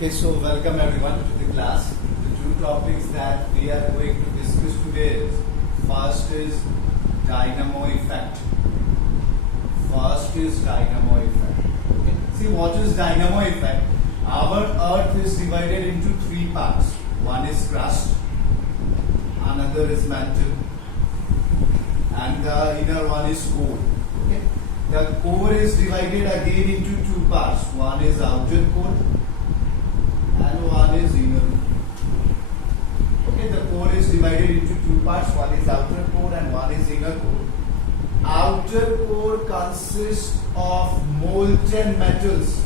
Okay, so welcome everyone to the class. The two topics that we are going to discuss today is, first is dynamo effect. Okay. See, what is dynamo effect? Our earth is divided into three parts. One is crust, another is mantle, and the inner one is core. Okay. The core is divided again into two parts. One is outer core and one is inner. Okay, the core is divided into two parts. One is outer core and one is inner core. Outer core consists of molten metals.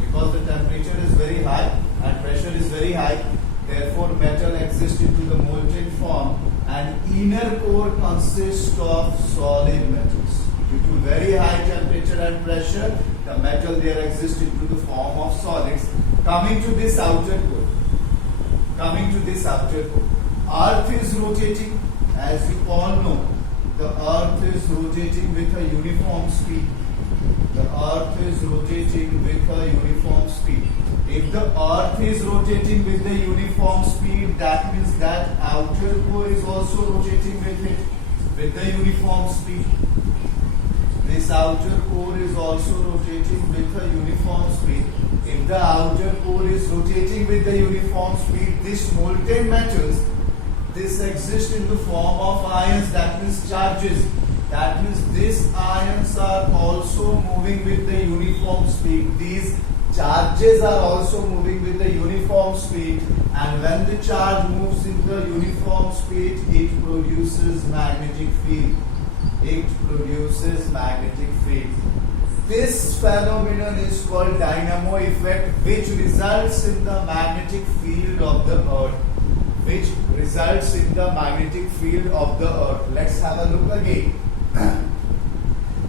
Because the temperature is very high and pressure is very high, therefore metal exists into the molten form, and inner core consists of solid metals. Due to very high temperature and pressure, the metal there exists into the form of solids. Coming to this outer core. Earth is rotating, as you all know. The earth is rotating with a uniform speed. If the earth is rotating with the uniform speed, that means that outer core is also rotating with it, with the uniform speed. This outer core is also rotating with a uniform speed. If the outer core is rotating with the uniform speed, this molten metals, this exists in the form of ions, that means charges. That means these ions are also moving with the uniform speed. These charges are also moving with the uniform speed, and when the charge moves in the uniform speed, it produces magnetic field. This phenomenon is called dynamo effect, which results in the magnetic field of the earth. Let's have a look again.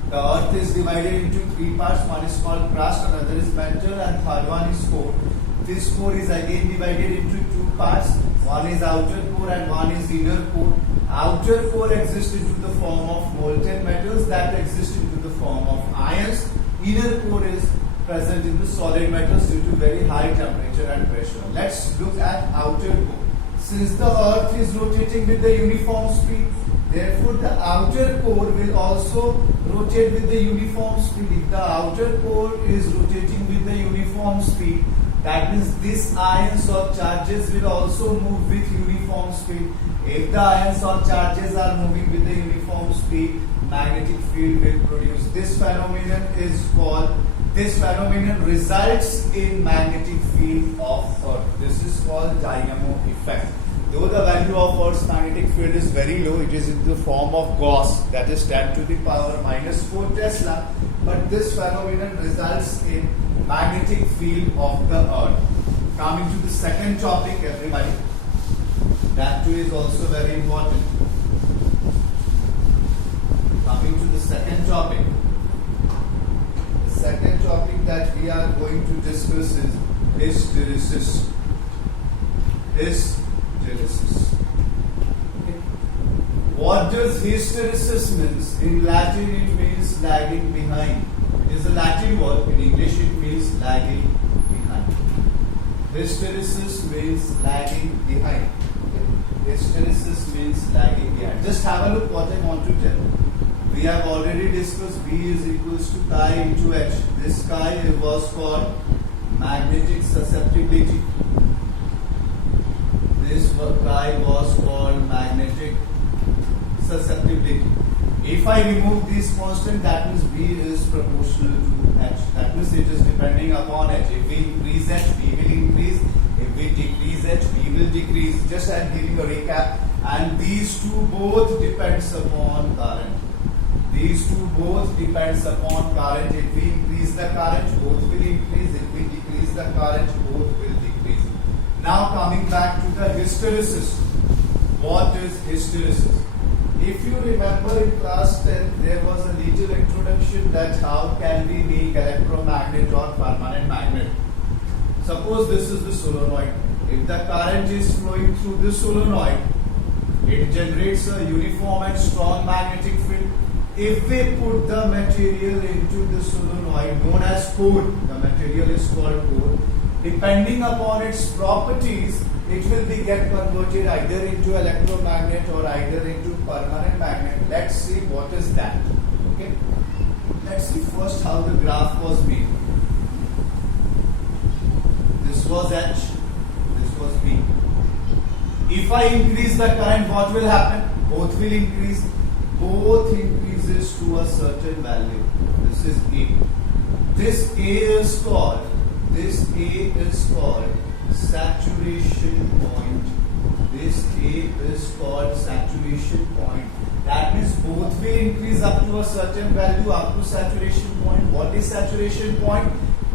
The earth is divided into three parts. One is called crust, another is mantle, and third one is core. This core is again divided into two parts. One is outer core and one is inner core. Outer core exists into the form of molten metals that exist into the form of ions. Inner core is present in the solid metals due to very high temperature and pressure. Let's look at outer core. Since the earth is rotating with the uniform speed, therefore the outer core will also rotate with the uniform speed. If the outer core is rotating with the uniform speed, that means these ions or charges will also move with uniform speed. If the ions or charges are moving with the uniform speed, magnetic field will produce. This phenomenon results in magnetic field of Earth. This is called dynamo effect. Though the value of Earth's magnetic field is very low, it is in the form of Gauss, that is 10 to the power minus 4 Tesla, but this phenomenon results in magnetic field of the Earth. Coming to the second topic, everybody, that too is also very important. Coming to the second topic. The second topic that we are going to discuss is hysteresis. Okay. What does hysteresis means? In Latin it means lagging behind. It is a Latin word. In English it means lagging behind. Hysteresis means lagging behind. Hysteresis means lagging behind. Just have a look what I want to tell. We have already discussed V is equals to chi into H. This chi was called magnetic susceptibility. This chi was called magnetic susceptibility. If I remove this constant, that means V is proportional to H. That means it is depending upon H. If we increase H, V will increase. If we decrease H, V will decrease. Just I am giving a recap. And these two both depends upon current. If we increase the current, both will increase. If we decrease the current, both will decrease. Now coming back to the hysteresis. What is hysteresis? If you remember in class 10, there was a little introduction that how can we make electromagnet or permanent magnet. Suppose this is the solenoid. If the current is flowing through the solenoid, it generates a uniform and strong magnetic field. If we put the material into the solenoid known as core, the material is called core. depending upon its properties, it will be get converted either into electromagnet or either into permanent magnet. Let's see what is that. Okay. Let's see first how the graph was made. This was H, this was B. If I increase the current, what will happen? Both will increase. Both increases to a certain value. This is A. This A is called saturation point. This A is called saturation point. That means both will increase up to a certain value, up to saturation point. What is saturation point?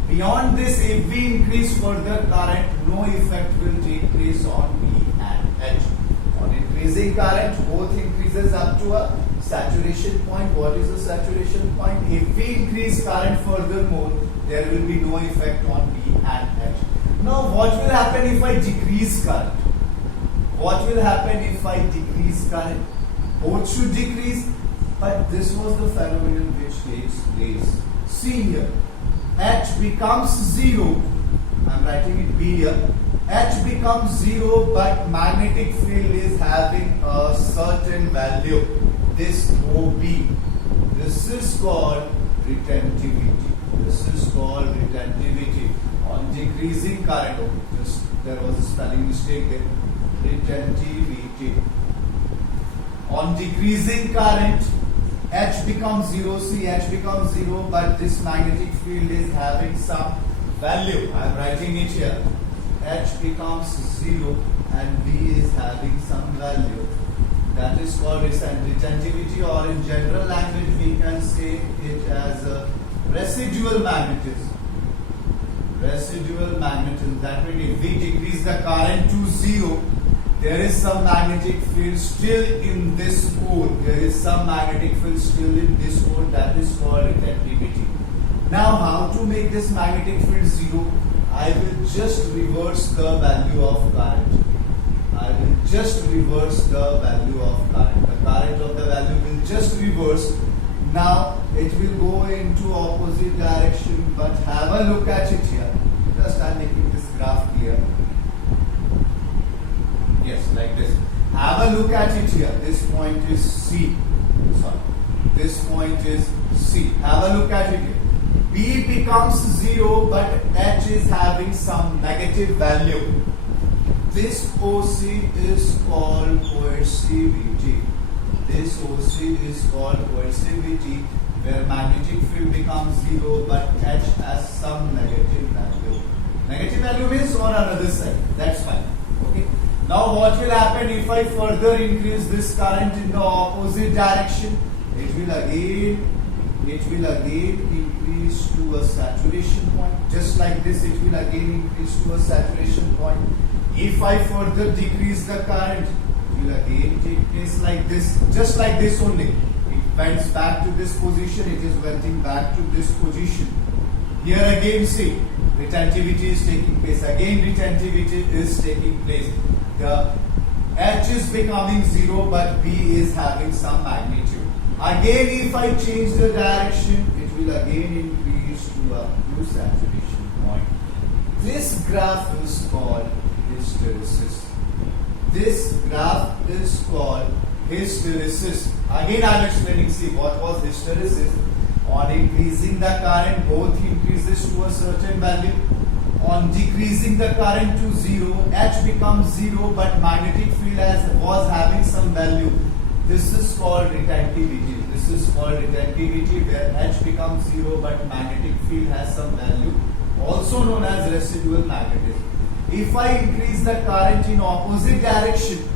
Beyond this, if we increase further current, no effect will take place on B and H. On increasing current, both increases up to a saturation point. What is the saturation point? If we increase current furthermore, there will be no effect on B and H. Now, what will happen if I decrease current? What will happen if I decrease current? Both should decrease, but this was the phenomenon which takes place. See here, H becomes 0. I am writing it B here. H becomes 0, but magnetic field is having a certain value. This OB. This is called retentivity. This is called retentivity. On decreasing current, there was a spelling mistake there. Retentivity. On decreasing current, H becomes 0. See, H becomes 0, but this magnetic field is having some value. I am writing it here. H becomes 0 and B is having some value. That is called retentivity, or in general language we can say it as a residual magnetism. Residual magnetism. That means if we decrease the current to 0, there is some magnetic field still in this core. There is some magnetic field still in this core. That is called retentivity. Now, how to make this magnetic field 0? I will just reverse the value of current. I will just reverse the value of current. The current of the value will just reverse. Now it will go into opposite direction, but have a look at it here. Just I am making this graph here. Yes, like this. Have a look at it here. This point is C. Sorry. This point is C. Have a look at it here. B becomes 0, but H is having some negative value. This OC is called coercivity. This OC is called coercivity, where magnetic field becomes 0, but H has some negative value. Negative value means on another side. That's fine. Okay. Now what will happen if I further increase this current in the opposite direction? It will again increase to a saturation point. Just like this, it will again increase to a saturation point. If I further decrease the current, it will again take place like this, just like this only. It bends back to this position, it is bending back to this position. Here again, see, retentivity is taking place. Again, retentivity is taking place. The H is becoming 0, but B is having some magnitude. Again, if I change the direction, it will again increase to a new saturation point. This graph is called hysteresis. This graph is called hysteresis. Again, I am explaining. See, what was hysteresis? On increasing the current, both increases to a certain value. On decreasing the current to 0, H becomes 0, but magnetic field was having some value. This is called retentivity. This is called retentivity, where H becomes 0, but magnetic field has some value, also known as residual magnetism. If I increase the current in opposite direction,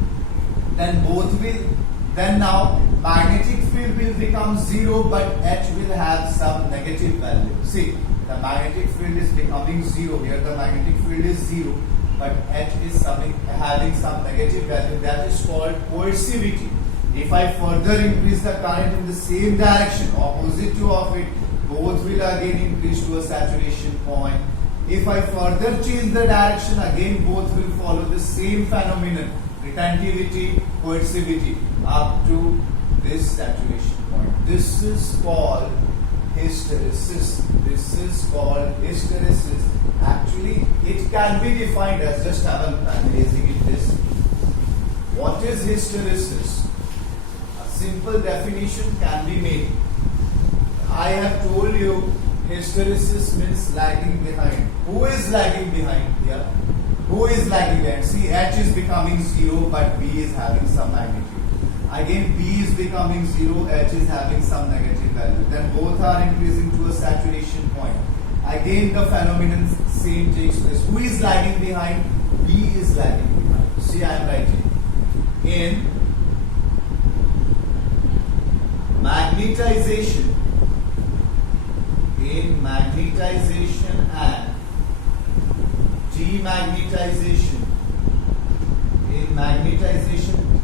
then now magnetic field will become 0, but H will have some negative value. See, the magnetic field is becoming 0. Here the magnetic field is 0, but H is having some negative value. That is called coercivity. If I further increase the current in the same direction, opposite to of it, both will again increase to a saturation point. If I further change the direction, again both will follow the same phenomenon, retentivity, coercivity, up to this saturation point. This is called hysteresis. This is called hysteresis. Actually, it can be defined as, just have a look, I'm erasing it this. What is hysteresis? A simple definition can be made. I have told you hysteresis means lagging behind. Who is lagging behind here? Who is lagging behind? See, H is becoming 0 but B is having some magnitude. Again, B is becoming 0, H is having some negative value. Then both are increasing to a saturation point. Again, the phenomenon same takes place. Who is lagging behind? B is lagging behind. See, I am writing. In magnetization and demagnetization. In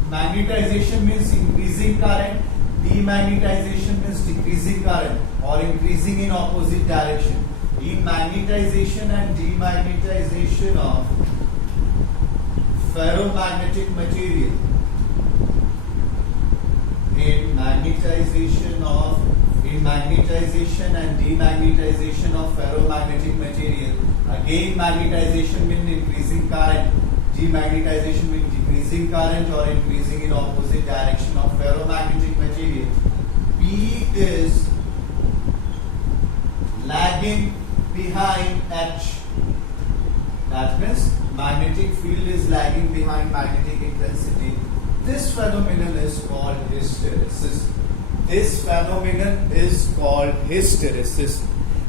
magnetization means increasing current, demagnetization means decreasing current or increasing in opposite direction. In magnetization and demagnetization of ferromagnetic material, in magnetization and demagnetization of ferromagnetic material, again magnetization means increasing current, demagnetization means decreasing current or increasing in opposite direction of ferromagnetic material. P is lagging behind H. That means magnetic field is lagging behind magnetic intensity. This phenomenon is called hysteresis. This phenomenon is called hysteresis.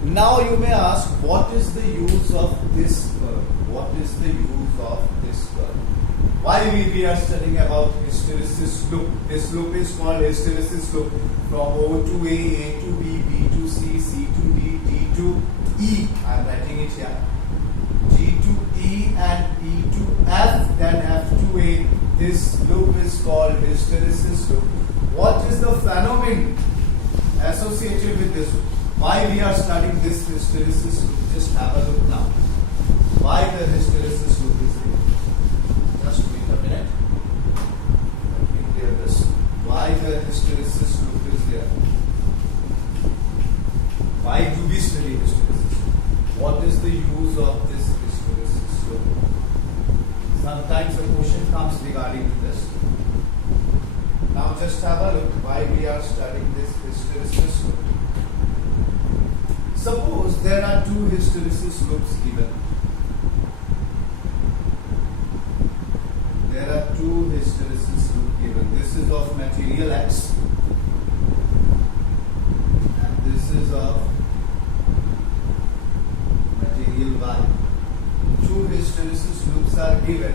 Now you may ask, what is the use of this curve? What is the use of this curve? Why we are studying about hysteresis loop? This loop is called hysteresis loop. From O to A to B, B to C, C to D, D to E. I am writing it here. G to E and E to F, then F to A. This loop is called hysteresis loop. What is the phenomenon associated with this loop? Why we are studying this hysteresis loop? Just have a look now. Why the hysteresis loop is here? Just wait a minute. Let me clear this. Why the hysteresis loop is here? Why do we study hysteresis? What is the use of this hysteresis loop? Sometimes a question comes regarding this. Now just have a look why we are studying this hysteresis loop. Suppose there are two hysteresis loops given. There are two hysteresis loops given. This is of material X and this is of material Y. Two hysteresis loops are given.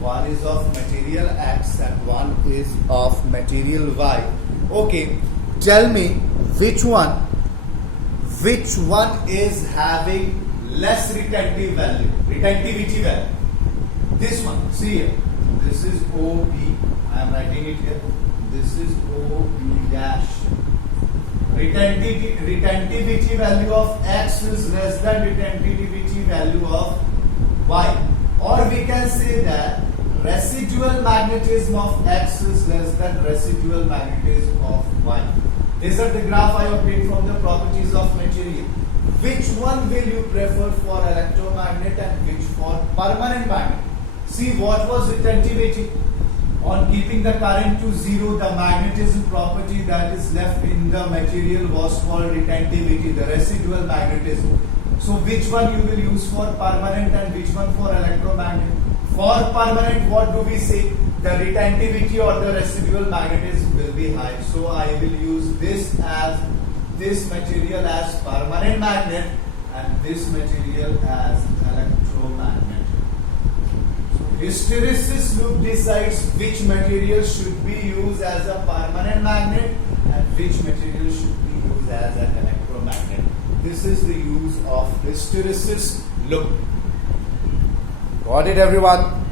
One is of material X and one is of material Y. Okay, tell me which one is having less retentivity value. This one, see here. This is OB. I am writing it here. This is OB dash. Retentivity value of X is less than retentivity value of Y. Or we can say that residual magnetism of X is less than residual magnetism of Y. These are the graph I obtained from the properties of material. Which one will you prefer for electromagnet and which for permanent magnet? See, what was retentivity? On keeping the current to 0, the magnetism property that is left in the material was called retentivity, the residual magnetism. So which one you will use for permanent and which one for electromagnet? For permanent, what do we say? The retentivity or the residual magnetism will be high. So I will use this material as permanent magnet and this material as electromagnet. So hysteresis loop decides which material should be used as a permanent magnet and which material should be used as an electromagnet. This is the use of hysteresis loop. Got it, everyone?